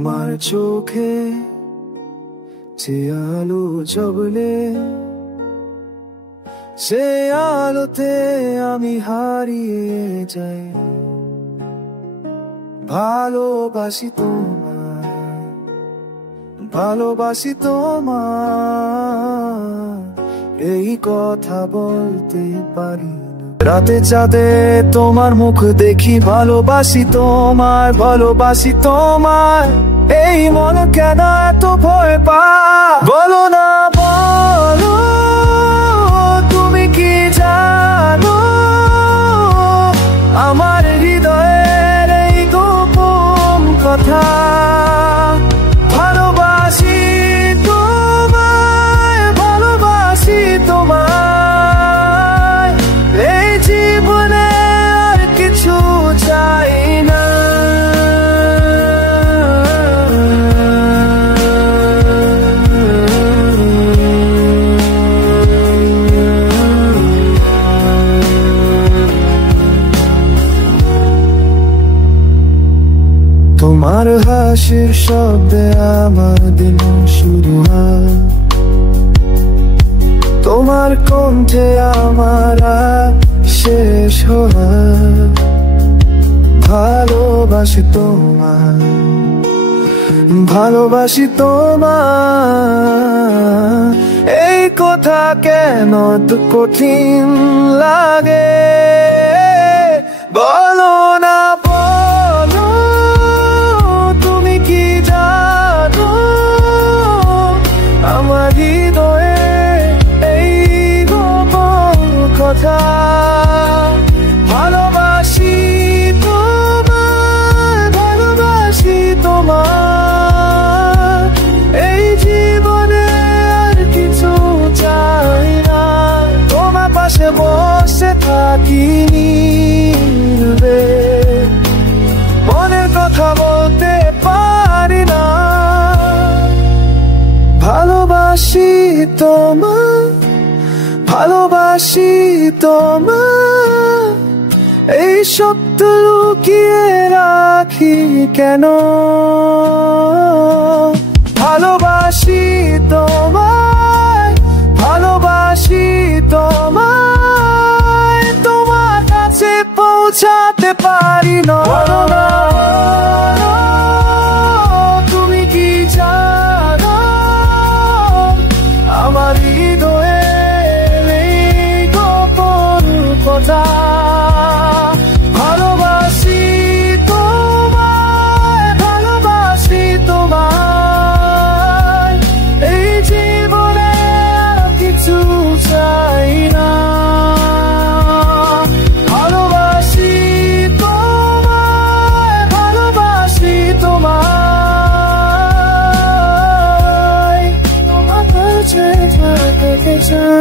তোমার চোখে যে আলো জ্বলে, সে আলোতে আমি হারিয়ে যাই। ভালোবাসি তোমায়, ভালোবাসি তোমায়, এই কথা বলতে পারি না। রাতে চাঁদে তোমার মুখ দেখি, ভালোবাসি তোমায়, ভালোবাসি তোমায়, এই মন কেন এত ভয় পায়? বলো না বলো, তুমি কি জানো আমার হৃদয়ের এই গোপন কথা? ভালোবাসি তোমায়, ভালোবাসি তোমায়, এই জীবনে আর কিছু চাই না। তোমার হাসির শব্দে আমার দিন শুরু হয়, তোমার কণ্ঠে আমার শেষ হয়। ভালোবাসি তোমায়, ভালোবাসি তোমায়, এই কথা কেন তো কঠিন লাগে? বলো না বলো, তুমি কি জানো আমার হৃদয়ে এই গোপন কথা? ভালোবাসি তোমায়, ভালোবাসি তোমায়, এই জীবনে আর কিছু চাই না। তোমার পাশে বসে থাকি নীরবে, মনের কথা বলতে পারি না। ভালোবাসি তোমায়, ভালোবাসি তোমায়, এই সত্য লুকিয়ে রাখি কেন? ভালোবাসি তোমায়, ভালোবাসি তোমায়, তোমার কাছে পৌঁছাতে পারি না। তুমি কি জানো আমার হৃদয়ে এই গোপন কথা? ভালোবাসি তোমায়, ভালোবাসি তোমায়, এই জীবনে কিছু চাই না। ভালোবাসি তোমায়, ভালোবাসি তোমায়, তোমার কাছে থাকতে চাই।